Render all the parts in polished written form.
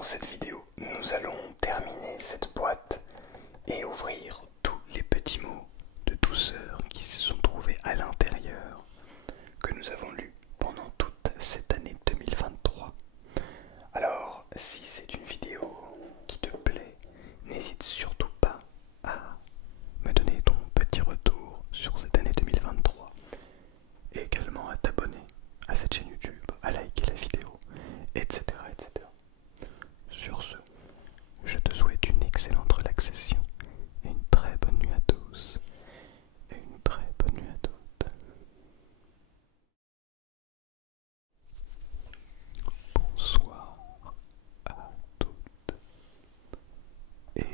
Dans cette vidéo, nous allons terminer cette boîte et ouvrir tous les petits mots de douceur qui se sont trouvés à l'intérieur, que nous avons lus pendant toute cette année 2023. Alors, si c'est une vidéo qui te plaît, n'hésite surtout pas à me donner ton petit retour sur cette année 2023 et également à t'abonner à cette chaîne YouTube, à liker la vidéo, etc. etc. Sur ce, je te souhaite une excellente relaxation et une très bonne nuit à tous et une très bonne nuit à toutes. Bonsoir à toutes et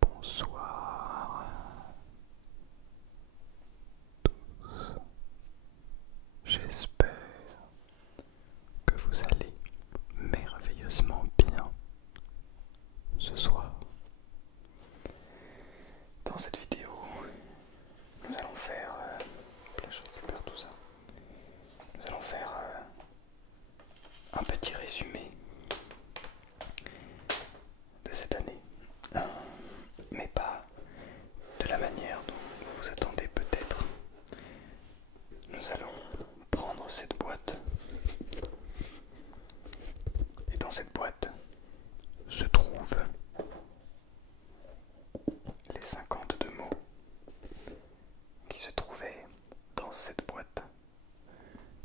bonsoir à tous. J'espère que vous allez merveilleusement bien ce soir. Dans cette vidéo, nous allons faire, je récupère tout ça. Nous allons faire un petit résumé de cette année, mais pas de la manière dont vous vous attendez peut-être. Nous allons prendre cette boîte, et dans cette boîte se trouvent les 52 mots qui se trouvaient dans cette boîte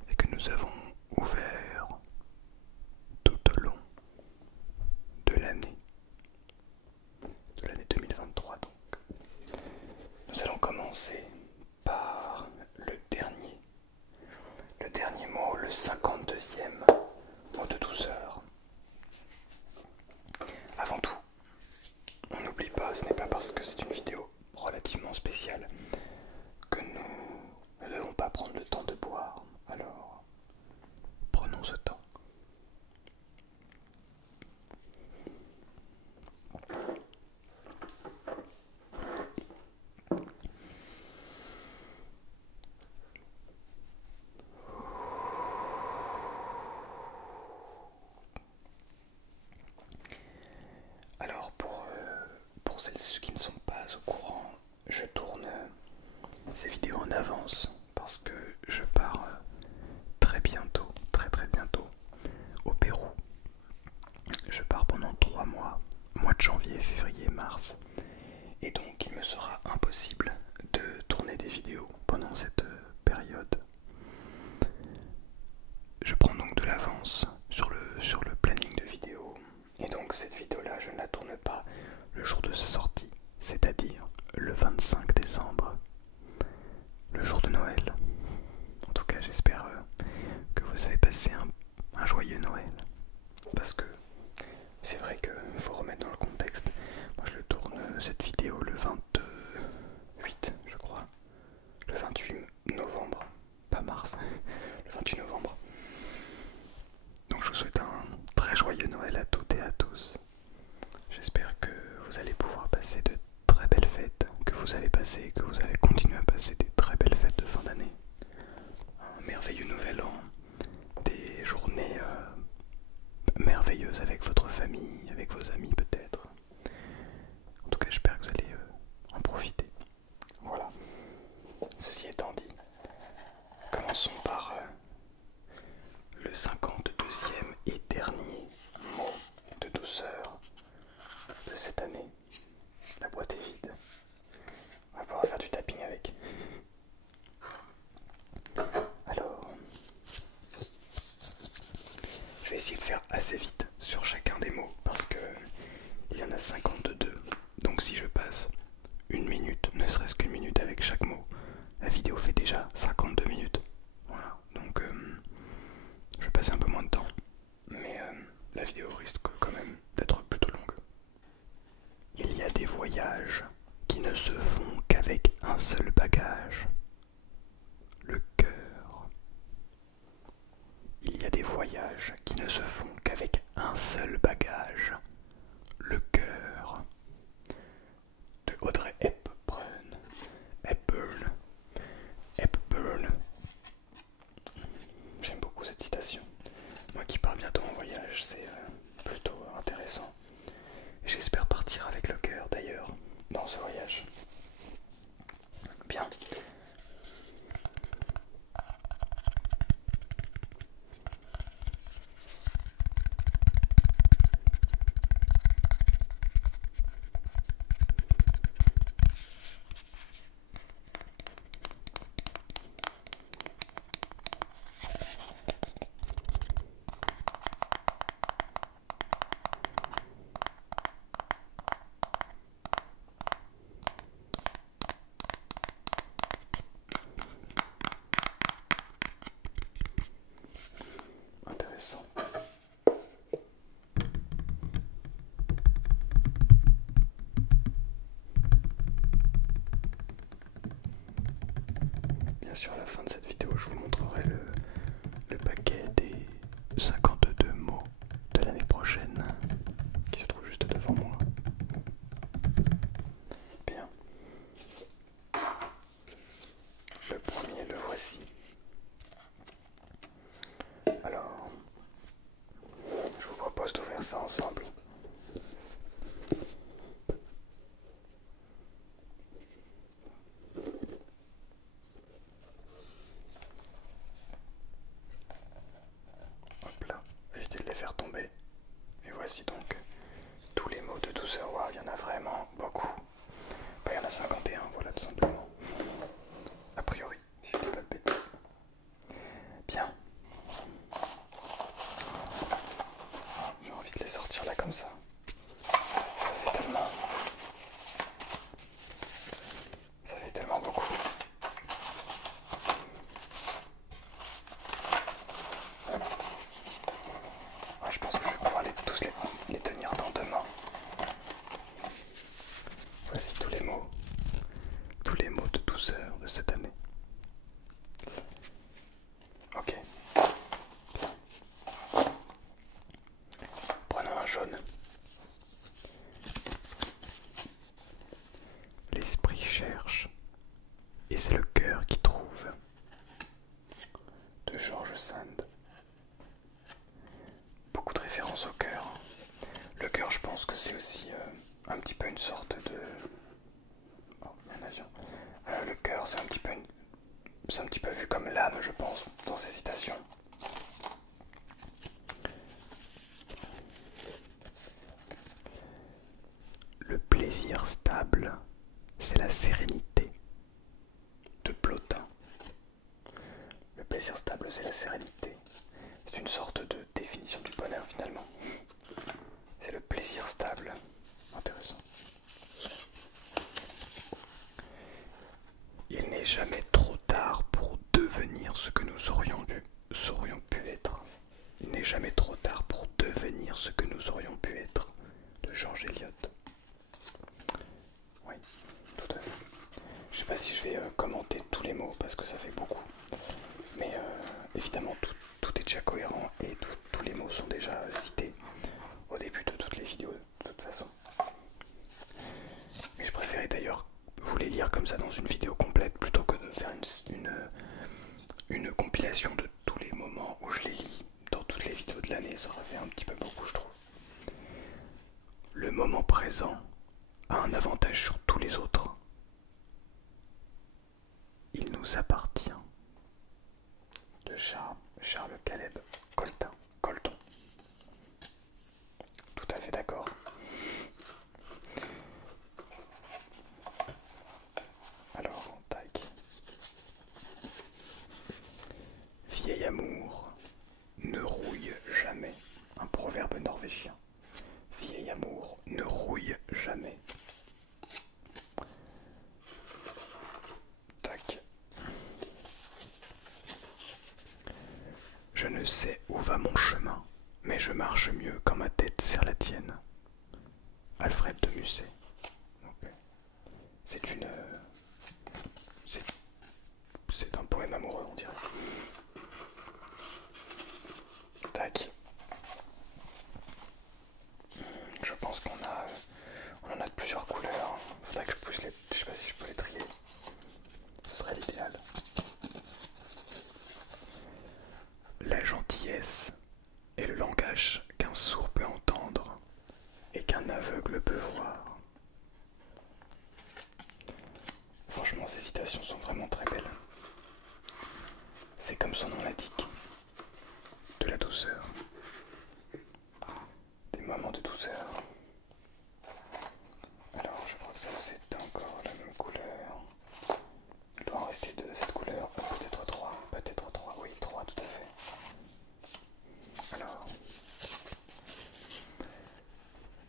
et que nous avons ouvert tout au long de l'année 2023 donc. Nous allons commencer par le dernier mot, le 52e mot de douceur. Avant tout, on n'oublie pas, ce n'est pas parce que c'est une vidéo relativement spéciale que nous ne devons pas prendre le temps de boire. Alors, prenons ce temps. Alors pour ceux qui ne sont pas au courant, je tourne ces vidéos en avance parce que je pars très bientôt, très bientôt au Pérou. Je pars pendant 3 mois, mois de janvier, février, mars, et donc il me sera impossible de tourner des vidéos pendant cette période. Je prends donc de l'avance sur le planning de vidéos, et donc cette vidéo là je ne la tourne pas le jour de sa sortie, c'est-à-dire le 25 décembre, le jour de Noël. En tout cas j'espère que vous avez passé un joyeux Noël, parce que c'est vrai qu'il faut remettre dans le contexte. Moi je le tourne cette vidéo le 28 je crois, le 28 novembre, pas mars, le 28 novembre. Donc je vous souhaite un très joyeux Noël à toutes et à tous. J'espère que vous allez pouvoir passer de très belles fêtes, que vous allez continuer à passer des très belles fêtes de fin d'année. Un merveilleux nouvel an, des journées merveilleuses avec votre famille, avec vos amis peut-être. En tout cas j'espère que vous allez en profiter. Voilà. Ceci étant dit, commençons par le 52e et dernier mot de douceur de cette année. La boîte est vide. On va pouvoir faire du tapping avec. Alors, je vais essayer de faire assez vite sur chacun des mots parce que il y en a 52. Donc si je passe une minute, ne serait-ce qu'une minute avec chaque mot, la vidéo fait déjà 52 minutes. Voilà, donc je vais passer un peu moins de temps, mais la vidéo risque quand même d'être plutôt longue. Il y a des voyages qui ne se font qu'avec un seul bagage, le cœur. Il y a des voyages qui ne se font qu'avec un seul bagage, le cœur. De Audrey Hepburn. J'aime beaucoup cette citation. Moi qui pars bientôt en voyage, c'est plutôt intéressant. bien sûr à la fin de cette vidéo je vous montrerai le paquet des 52 mots de l'année prochaine qui se trouve juste devant moi. Bien. Le premier, le voici. Alors, je vous propose d'ouvrir ça ensemble. Hop là, évitez de les faire tomber. Et voici donc tous les mots de douceur. Wow, il y en a vraiment beaucoup. Bah, il y en a 51, voilà tout simplement. A priori, si je dis pas de bêtises. Bien. J'ai envie de les sortir là comme ça. Ça fait tellement beaucoup. Ouais, je pense que je vais pouvoir tous les tenir dans deux mains. Voici tous les mots de douceur de cette année. Ok. Prenons un jaune. L'esprit cherche et c'est le cœur qui trouve. De George Sand. Beaucoup de références au cœur. Le cœur, je pense que c'est aussi un petit peu une sorte de... Oh, il y a un avion. Le cœur, c'est un petit peu vu comme l'âme, je pense, dans ces citations. Le plaisir stable, c'est la sérénité. De Plotin. Le plaisir stable, c'est la sérénité. C'est une sorte de définition du bonheur finalement. C'est le plaisir stable. Intéressant. Il n'est jamais trop tard pour devenir ce que nous aurions pu être. Il n'est jamais trop tard pour devenir ce que nous aurions pu être. De George Eliot. Oui, tout à fait. Je sais pas si je vais commenter tous les mots parce que ça fait beaucoup. Mais évidemment tout est déjà cohérent et tous les mots sont déjà cités au début de toutes les vidéos de toute façon. Mais je préférais d'ailleurs vous les lire comme ça dans une vidéo complète plutôt que de faire une compilation de tous les moments où je les lis dans toutes les vidéos de l'année. Ça aurait fait un petit peu beaucoup, je trouve. Le moment présent a un avantage sur tous les autres. Il nous appartient. De Charles Caleb Colton. Tout à fait d'accord. Alors, tac. Vieil amour ne rouille jamais. Un proverbe norvégien. Vieil amour ne rouille jamais. Tac. Je ne sais où va mon chemin, mais je marche mieux quand ma tête serre la tienne. Alfred de Musset. Okay. C'est un poème amoureux, on dirait. Tac. Je pense qu'on en a de plusieurs couleurs. Faudrait que je puisse je sais pas si je peux les trier. Ce serait l'idéal. La gentillesse est le langage qu'un sourd peut entendre et qu'un aveugle peut voir. Franchement, ces citations sont vraiment très belles. C'est comme son nom l'indique, de la douceur. Des moments de douceur. Alors, je crois que ça c'est encore la même couleur. Il doit en rester deux de cette couleur, peut-être trois, oui, trois tout à fait. Alors,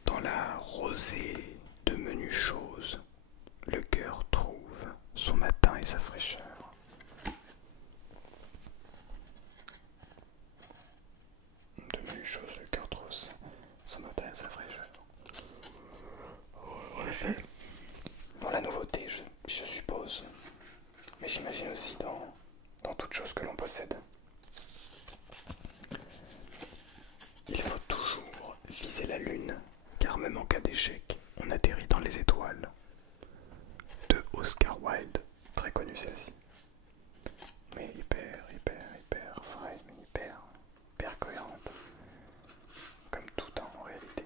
dans la rosée de menues choses, le cœur trouve son matin et sa fraîcheur. De menues choses, le cœur trouve son matin et sa fraîcheur. En effet, dans la nouveauté, je suppose. Mais j'imagine aussi dans même en cas d'échec, on atterrit dans les étoiles. De Oscar Wilde, très connue celle-ci. Mais hyper vraie, mais hyper cohérente. Comme tout hein, en réalité.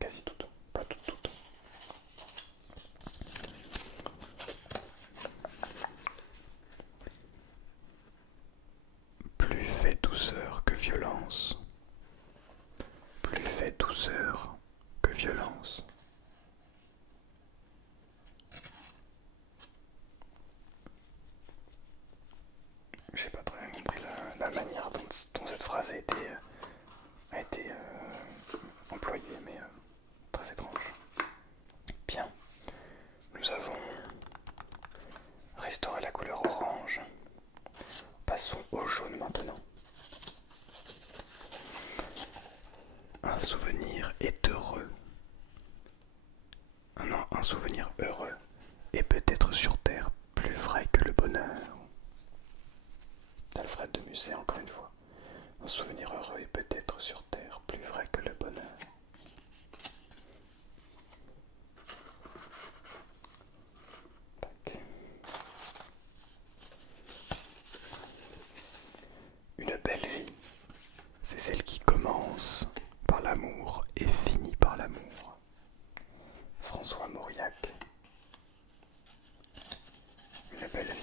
Quasi toutes, pas toutes. Plus fait douceur que violence. Plus fait douceur que violence. J'ai pas très bien compris la manière dont cette phrase a été employée, mais très étrange. Bien, nous avons restauré la couleur orange. Passons au jaune maintenant. Un souvenir est heureux. Non, un souvenir heureux est peut-être sur terre plus vrai que le bonheur. D'Alfred de Musset, encore une fois. Un souvenir heureux est peut-être sur terre plus vrai que le bonheur. Tac. Une belle vie, c'est celle qui commence par l'amour et finit par l'amour. François Mauriac. Une belle vie.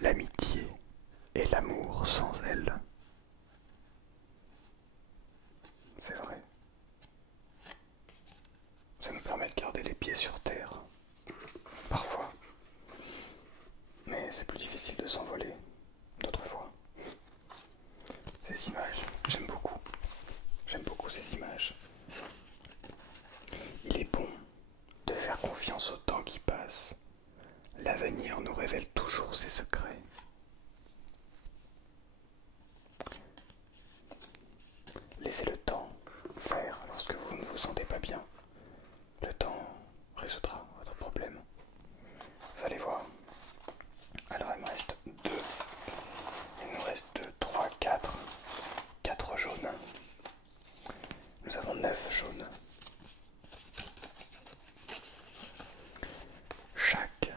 L'amitié et l'amour sans elle. C'est vrai. Ça nous permet de garder les pieds sur terre. Parfois. Mais c'est plus difficile de s'envoler d'autres fois. Ces images, j'aime beaucoup. J'aime beaucoup ces images. Il est bon de faire confiance au temps qui passe. L'avenir nous révèle toujours ses secrets. Laissez le temps faire lorsque vous ne vous sentez pas bien. Le temps résoudra votre problème. Vous allez voir. Alors il me reste 2. Il nous reste 2, 3, 4. 4 jaunes. Nous avons 9 jaunes. Chaque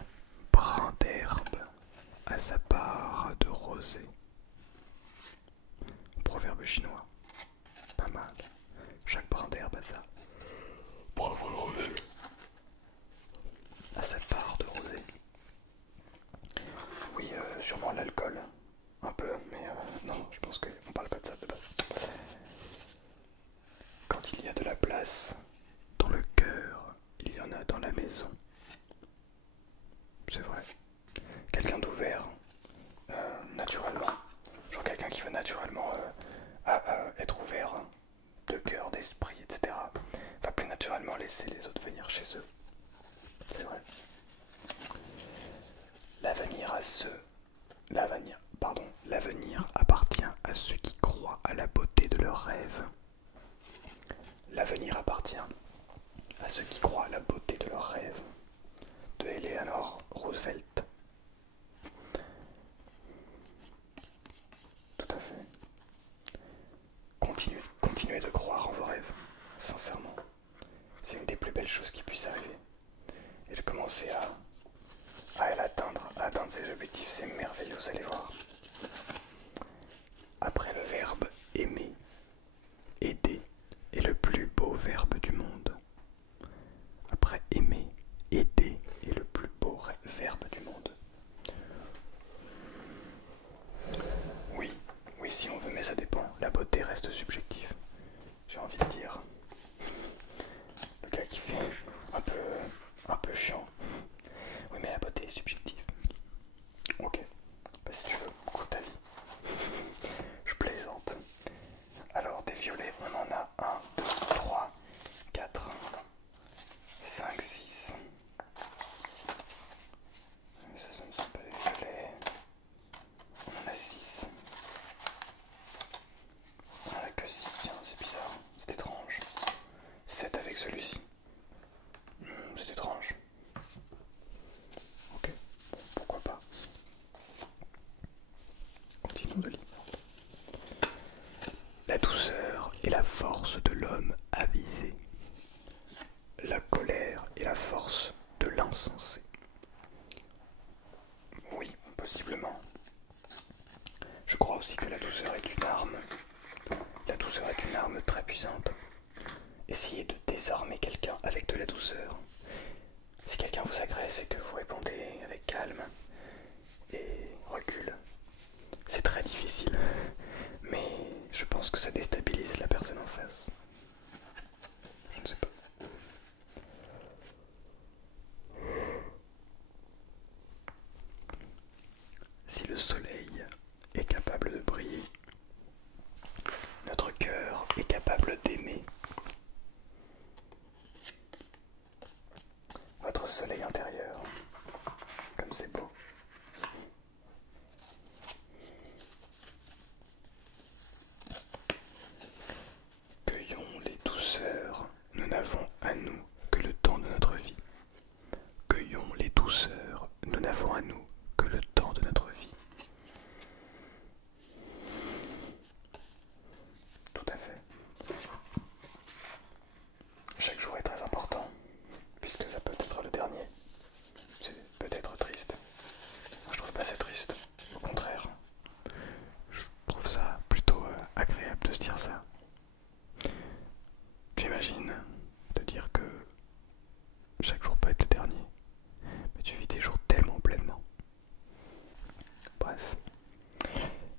brin d'herbe a sa part de rosée. Proverbe chinois. Pas mal. Chaque brin d'herbe a sa propre rosée. A sa part de rosée. Oui, sûrement l'alcool. Un peu, mais non, je pense qu'on parle pas de ça de base. Quand il y a de la place dans le cœur, il y en a dans la maison. C'est vrai. Quelqu'un d'ouvert, naturellement. Genre quelqu'un qui veut naturellement être ouvert de cœur, d'esprit, etc. Va plus naturellement laisser les autres venir chez eux. C'est vrai. L'avenir appartient à ceux qui croient à la beauté de leurs rêves. L'avenir appartient à ceux qui croient à la beauté de leurs rêves. De Eleanor Roosevelt. Tout à fait. Continuez de croire en vos rêves, sincèrement. C'est une des plus belles choses qui puissent arriver. Et de commencer à atteindre ses objectifs, c'est merveilleux, vous allez voir. Après le verbe aimer, aider est le plus beau verbe du monde. Après aimer, aider est le plus beau verbe du monde. Oui, si on veut, mais ça dépend. La beauté reste subjective. J'ai envie de dire. Le gars qui fait un peu chiant. Oui, mais la beauté est subjective. Ok, bah, si tu veux, coupe ta vie. Je plaisante. Alors, des violets, on en a 1, 2, 3, 4, 5, 6. Ça, ce ne sont pas des violets. On en a 6. On en a que 6, tiens, c'est bizarre. La douceur est la force de l'homme avisé. La colère est la force de l'insensé. Oui, possiblement. Je crois aussi que la douceur est une arme. La douceur est une arme très puissante. Essayez de désarmer quelqu'un avec de la douceur. Si quelqu'un vous agresse et que vous répondez avec calme et recul, c'est très difficile. Mais je pense que ça déstabilise la personne en face. Je ne sais pas. Si le soleil est capable de briller, notre cœur est capable d'aimer. Votre soleil intérieur, comme c'est beau. Cueillons les douceurs, nous n'avons à nous que le temps de notre vie. Cueillons les douceurs, nous n'avons à nous que le temps de notre vie. Tout à fait. Chaque jour est très important, puisque ça peut être le dernier. C'est peut-être triste. Moi, je trouve pas c'est triste. Au contraire, je trouve ça plutôt agréable de se dire ça. J'imagine de dire que chaque jour peut être le dernier, mais tu vis tes jours tellement pleinement. Bref,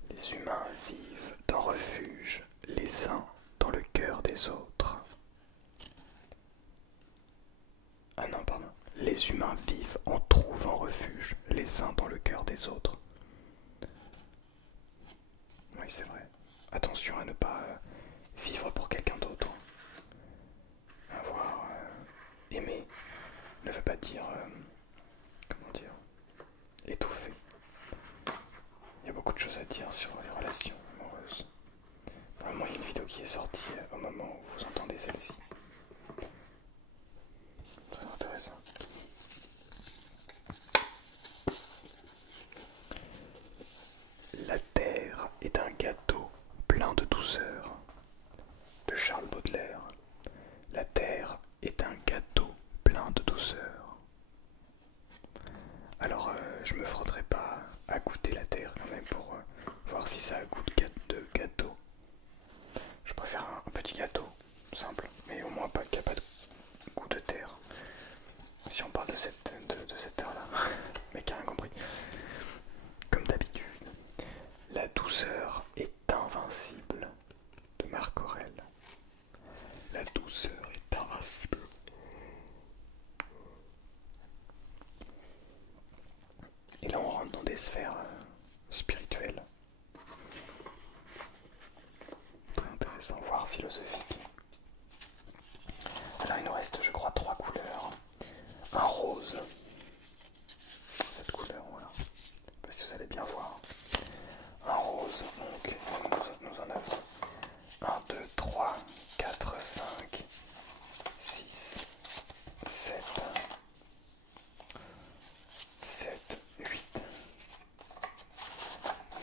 les humains vivent dans refuge, les uns dans le cœur des autres. Ah non, pardon. Les humains vivent en trouvant refuge, les uns dans le cœur des autres. Oui, c'est vrai. Attention à ne pas vivre pour quelqu'un d'autre. Avoir aimé ne veut pas dire, comment dire, étouffer. Il y a beaucoup de choses à dire sur les relations amoureuses. Vraiment, il y a une vidéo qui est sortie au moment où vous entendez celle-ci. Très intéressant. La terre est un gâteau plein de douceur. De Charles Baudelaire. La terre est un gâteau plein de douceur. Alors je me frotterai pas à goûter la terre quand même pour voir si ça a goût de gâteau. Je préfère un petit gâteau simple, mais au moins pas qu'il n'y a pas de goût de terre. Si on parle de cette terre-là, mais qui a rien compris. Comme d'habitude, la douceur est invincible de Marc Aurèle. La douceur est invincible. Et là on rentre dans des sphères spirituelles. Très intéressant, voire philosophique. Alors il nous reste je crois 3 couleurs. Un rose. Cette couleur, voilà. Je sais pas si vous allez bien voir. Un rose, donc nous en avons 1, 2, 3, 4, 5, 6, 7, 7, 8,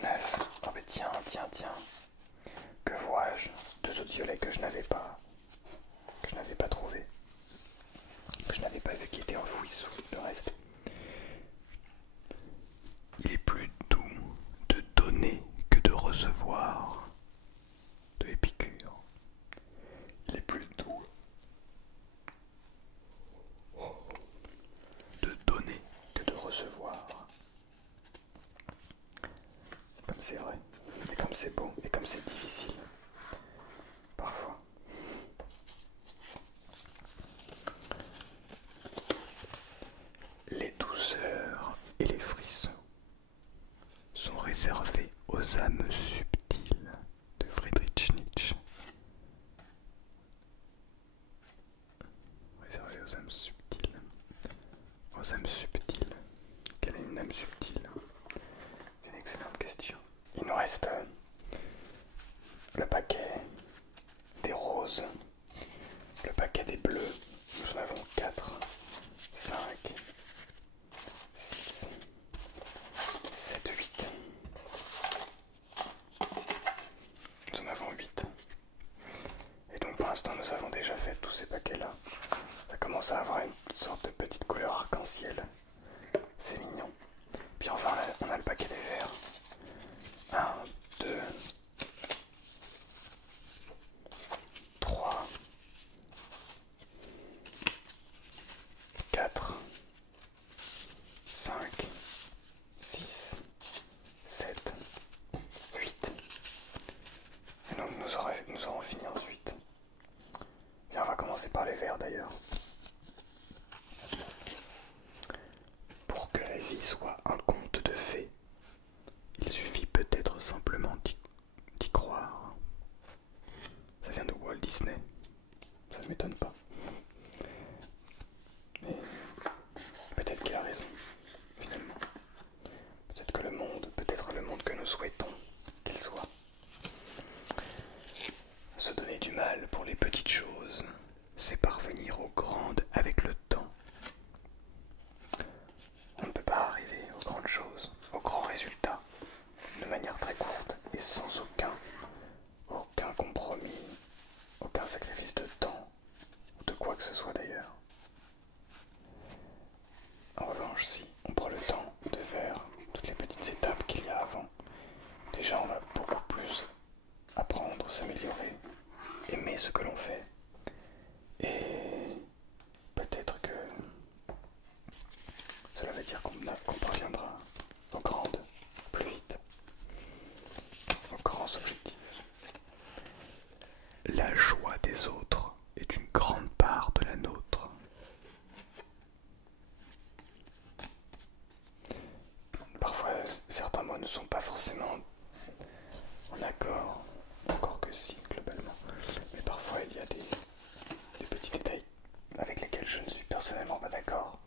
9. Oh mais tiens. Que vois-je? 2 autres violets que je n'avais pas trouvé. Que je n'avais pas vu qui étaient enfouis sous le reste. Il est plus doux de donner que de recevoir. De Épicure. Il est plus doux de donner que de recevoir. Comme c'est vrai, et comme c'est beau, et comme c'est difficile. Parfois. ne m'étonne pas. Mais peut-être qu'il a raison, finalement. Peut-être le monde que nous souhaitons qu'il soit. Se donner du mal pour les petites choses, c'est parvenir aux grandes avec le temps. On ne peut pas arriver aux grandes choses, aux grands résultats, de manière très courte et sans aucun compromis, aucun sacrifice de temps, ou de quoi que ce soit d'ailleurs. En revanche, si on prend le temps de faire toutes les petites étapes qu'il y a avant, déjà on va beaucoup plus apprendre, s'améliorer, aimer ce que l'on fait, et peut-être que cela veut dire qu'on parviendra aux grandes plus vite, aux grands objectifs. La joie des autres est une grande part de la nôtre. Parfois, certains mots ne sont pas forcément en accord, encore que si, globalement. Mais parfois, il y a des petits détails avec lesquels je ne suis personnellement pas d'accord.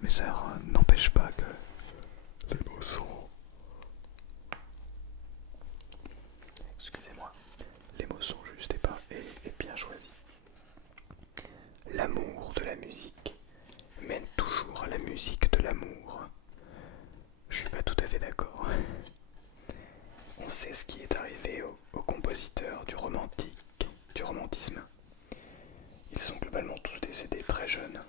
Mais ça n'empêche pas que les mots sont... Excusez-moi, les mots sont justes et bien choisis. L'amour de la musique mène toujours à la musique de l'amour. Je suis pas tout à fait d'accord. On sait ce qui est arrivé aux compositeurs du romantisme. Ils sont globalement tous décédés très jeunes,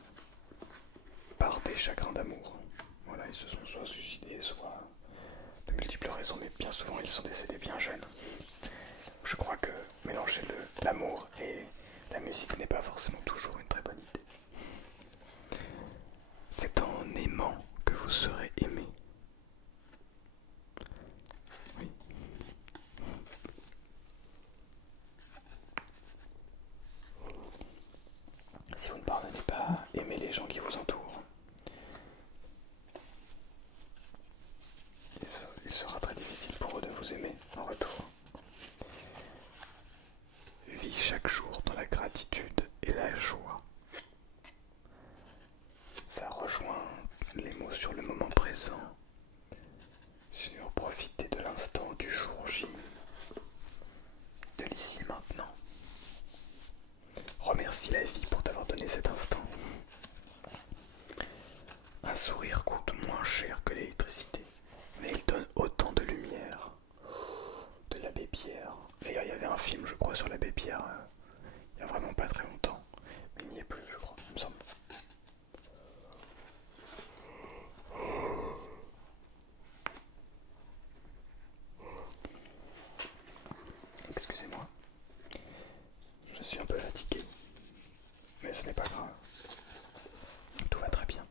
par des chagrins d'amour. Voilà, ils se sont soit suicidés, soit de multiples raisons, mais bien souvent ils sont décédés bien jeunes. Je crois que mélanger l'amour et la musique n'est pas forcément toujours une très bonne idée. C'est en aimant que vous serez aimé. Oui. Si vous ne parvenez pas à aimer les gens qui vous entourent, il sera très difficile pour eux de vous aimer en retour. Vis chaque jour dans la gratitude et la joie. Ça rejoint les mots sur le moment présent, sur profiter de l'instant du jour J, de l'ici et maintenant. Remercie la vie pour t'avoir donné cet instant. Un sourire coûte moins cher que l'électricité, mais il donne autant de lumière. De l'abbé Pierre. D'ailleurs, il y avait un film, je crois, sur l'abbé Pierre, il n'y a vraiment pas très longtemps, mais il n'y est plus, je crois, il me semble. Excusez-moi, je suis un peu fatigué, mais ce n'est pas grave, tout va très bien.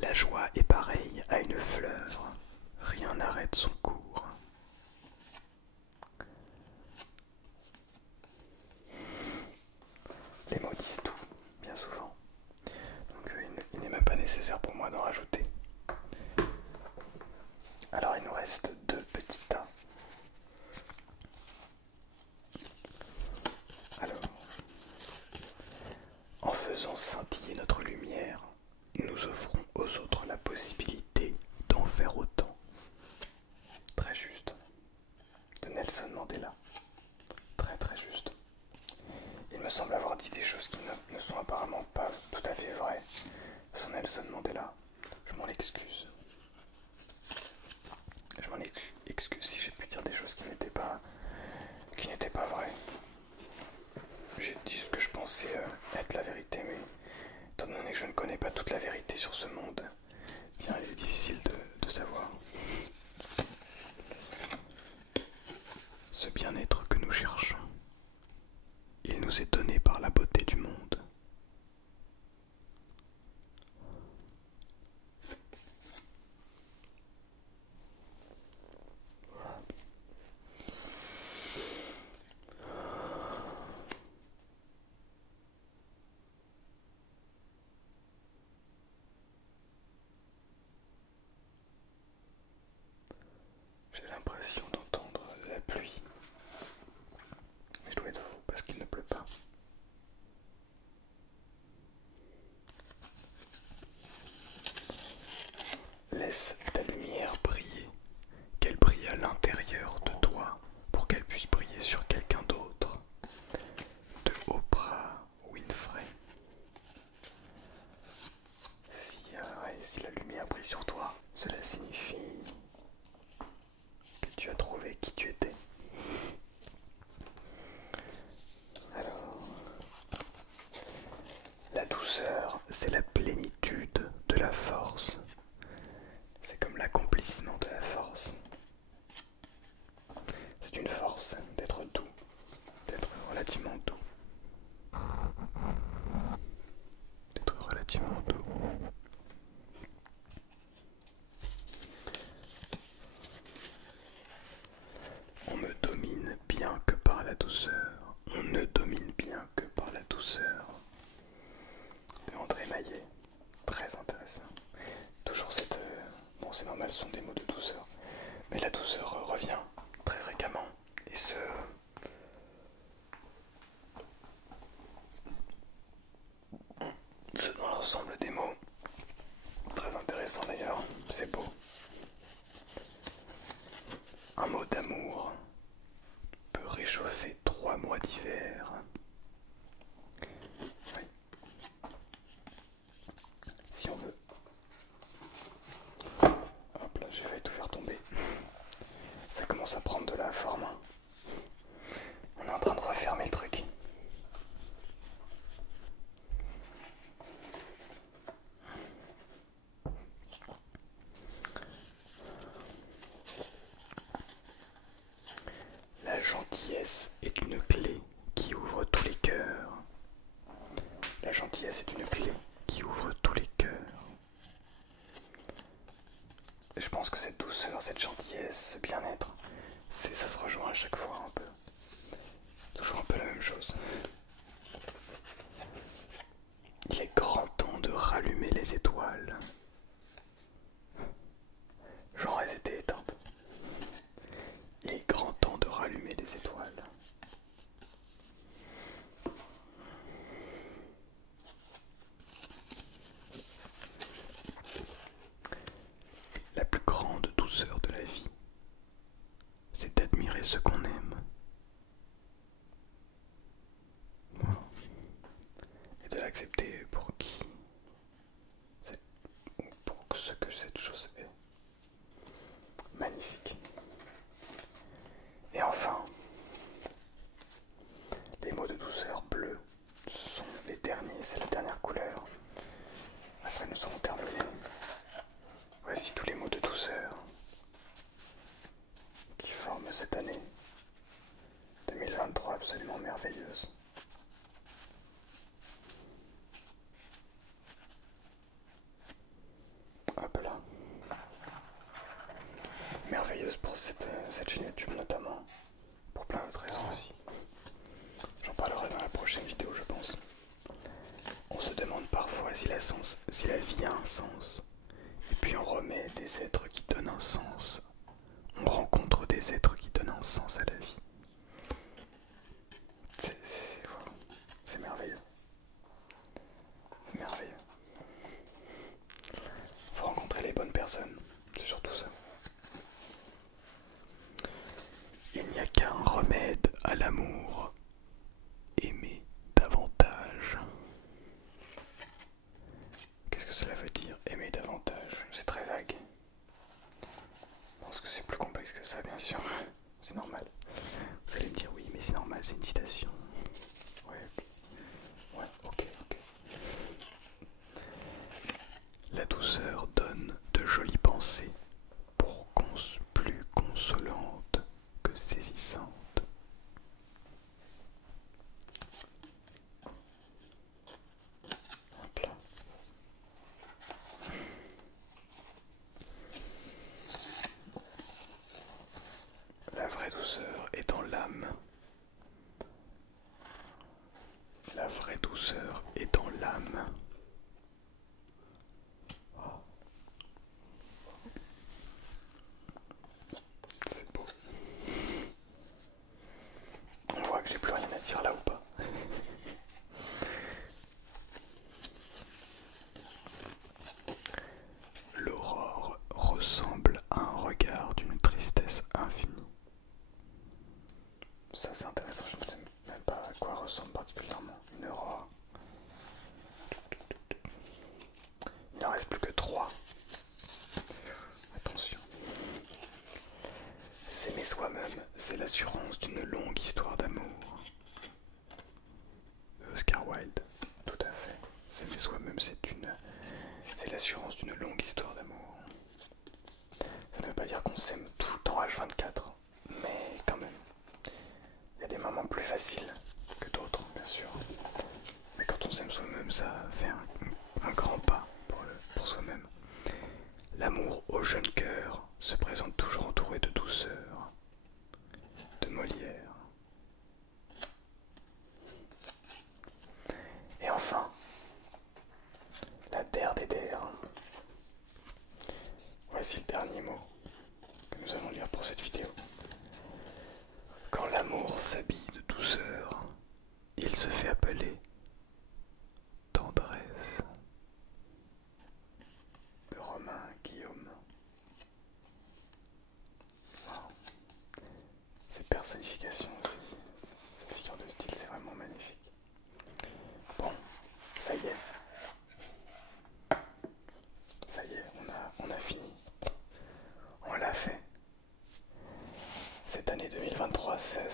La joie est pareille à une fleur, rien n'arrête son cours. Les mots disent tout, bien souvent, donc il n'est même pas nécessaire pour moi d'en rajouter. Alors il nous reste deux petits tas. Alors, en faisant scintiller notre lumière, nous offrons aux autres la possibilité d'en faire autant. Très juste. De Nelson Mandela. Très très juste. Il me semble avoir dit des choses qui ne sont apparemment pas tout à fait vraies sur Nelson Mandela. Je m'en excuse. Je m'en excuse si j'ai pu dire des choses qui n'étaient pas vraies. J'ai dit ce que je pensais être la vérité, mais étant donné que je ne connais pas toute la vérité sur ce monde, bien il est difficile de savoir. Ce bien-être que nous cherchons, il nous est donné par la beauté du monde. J'ai l'impression d'entendre la pluie, mais je dois être fou parce qu'il ne pleut pas. on ne domine bien que par la douceur de André Maillet. Très intéressant. Toujours cette... bon, c'est normal, ce sont des mots de douceur. Mais la douceur revient très fréquemment. Et ce dans l'ensemble des mots. Très intéressant d'ailleurs, c'est beau. Un mot d'amour peut réchauffer 3 mois d'hiver. Oui. Si on veut. Hop là, j'ai failli tout faire tomber. Ça commence à prendre de la forme. On est en train de refermer le truc. La gentillesse est une clé qui ouvre tous les cœurs. La gentillesse est une clé qui ouvre tous les cœurs. Et je pense que cette douceur, cette gentillesse, ce bien-être, ça se rejoint à chaque fois un peu. Toujours un peu la même chose. Il est grand temps de rallumer les étoiles. Genre elles étaient éteintes. Il est grand temps de rallumer les étoiles. La plus grande douceur de la vie, c'est d'admirer ce qu'on aime. Et de l'accepter pour qui c'est, ou pour ce que cette chose est. Magnifique. Et enfin, les mots de douceur bleus sont les derniers, c'est la dernière couleur. Après nous avons terminé. Voici tous les mots de douceur qui forment cette année 2023 absolument merveilleuse. Hop là. Merveilleuse pour cette chaîne YouTube notamment, pour plein d'autres raisons aussi. J'en parlerai dans la prochaine vidéo je pense. On se demande parfois si la vie a un sens. Et puis on remet des êtres qui donnent un sens. On rencontre des êtres qui donnent un sens à la vie. C'est merveilleux. C'est merveilleux. Faut rencontrer les bonnes personnes. C'est surtout ça. Il n'y a qu'un remède à l'amour. Aimer davantage. Qu'est-ce que cela veut dire, aimer davantage? C'est très vague. Je pense que c'est plus complexe que ça, bien sûr. C'est normal. Vous allez me dire, oui, mais c'est normal, c'est une citation. Ouais, ok. La douceur donne de jolies pensées, plus consolantes que saisissantes. Hop là. La vraie douceur est dans l'âme. La vraie douceur est dans l'âme. C'est beau. On voit que j'ai plus rien à dire là ou pas. L'aurore ressemble à un regard d'une tristesse infinie. Ça c'est intéressant, je ne sais même pas à quoi ressemble particulièrement une aurore. Il n'en reste plus que 3. Attention. S'aimer soi-même, c'est l'assurance d'une longue histoire d'amour.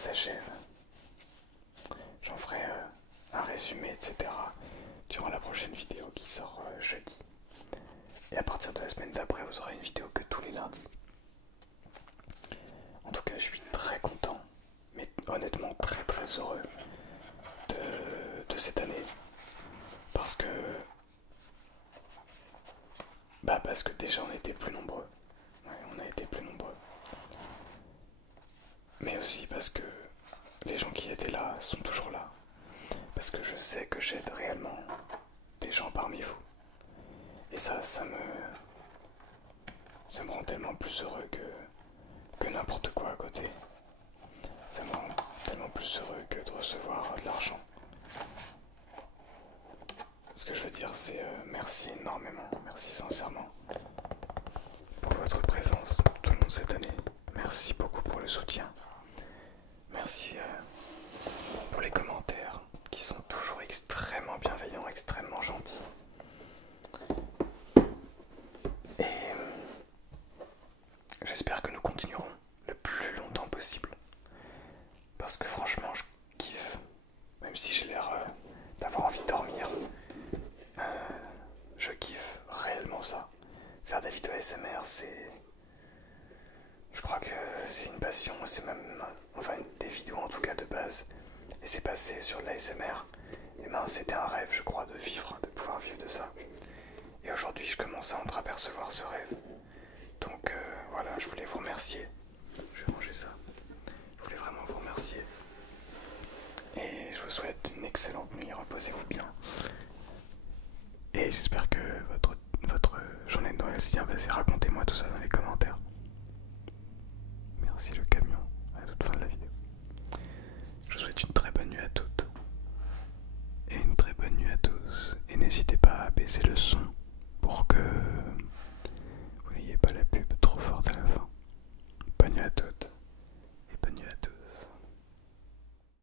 s'achève. J'en ferai un résumé, etc. durant la prochaine vidéo qui sort jeudi. Et à partir de la semaine d'après, vous aurez une vidéo que tous les lundis. En tout cas, je suis très content, mais honnêtement très très heureux de cette année. Parce que déjà on était plus nombreux. Ouais, on a été plus nombreux. Mais aussi parce que les gens qui étaient là sont toujours là. Parce que je sais que j'aide réellement des gens parmi vous. Et ça me rend tellement plus heureux que n'importe quoi à côté. Ça me rend tellement plus heureux que de recevoir de l'argent. Ce que je veux dire, c'est merci énormément, merci sincèrement pour votre présence tout le long de cette année. Merci beaucoup pour le soutien. Merci pour les commentaires qui sont toujours extrêmement bienveillants, extrêmement gentils. Et j'espère que nous continuerons le plus longtemps possible. Parce que franchement, je kiffe. Même si j'ai l'air d'avoir envie de dormir, je kiffe réellement ça. Faire des vidéos ASMR, c'est... Je crois que c'est une passion, c'est même... Enfin, des vidéos en tout cas de base. Et c'est passé sur l'ASMR. Et ben, c'était un rêve, je crois, de vivre, de pouvoir vivre de ça. Et aujourd'hui, je commence à entreapercevoir ce rêve. Donc voilà, je voulais vous remercier. Je vais manger ça. Je voulais vraiment vous remercier. Et je vous souhaite une excellente nuit, reposez-vous bien. Et j'espère que votre journée de Noël s'est bien passée. Racontez-moi tout ça dans les commentaires. Merci le camion, à toute fin de la vidéo.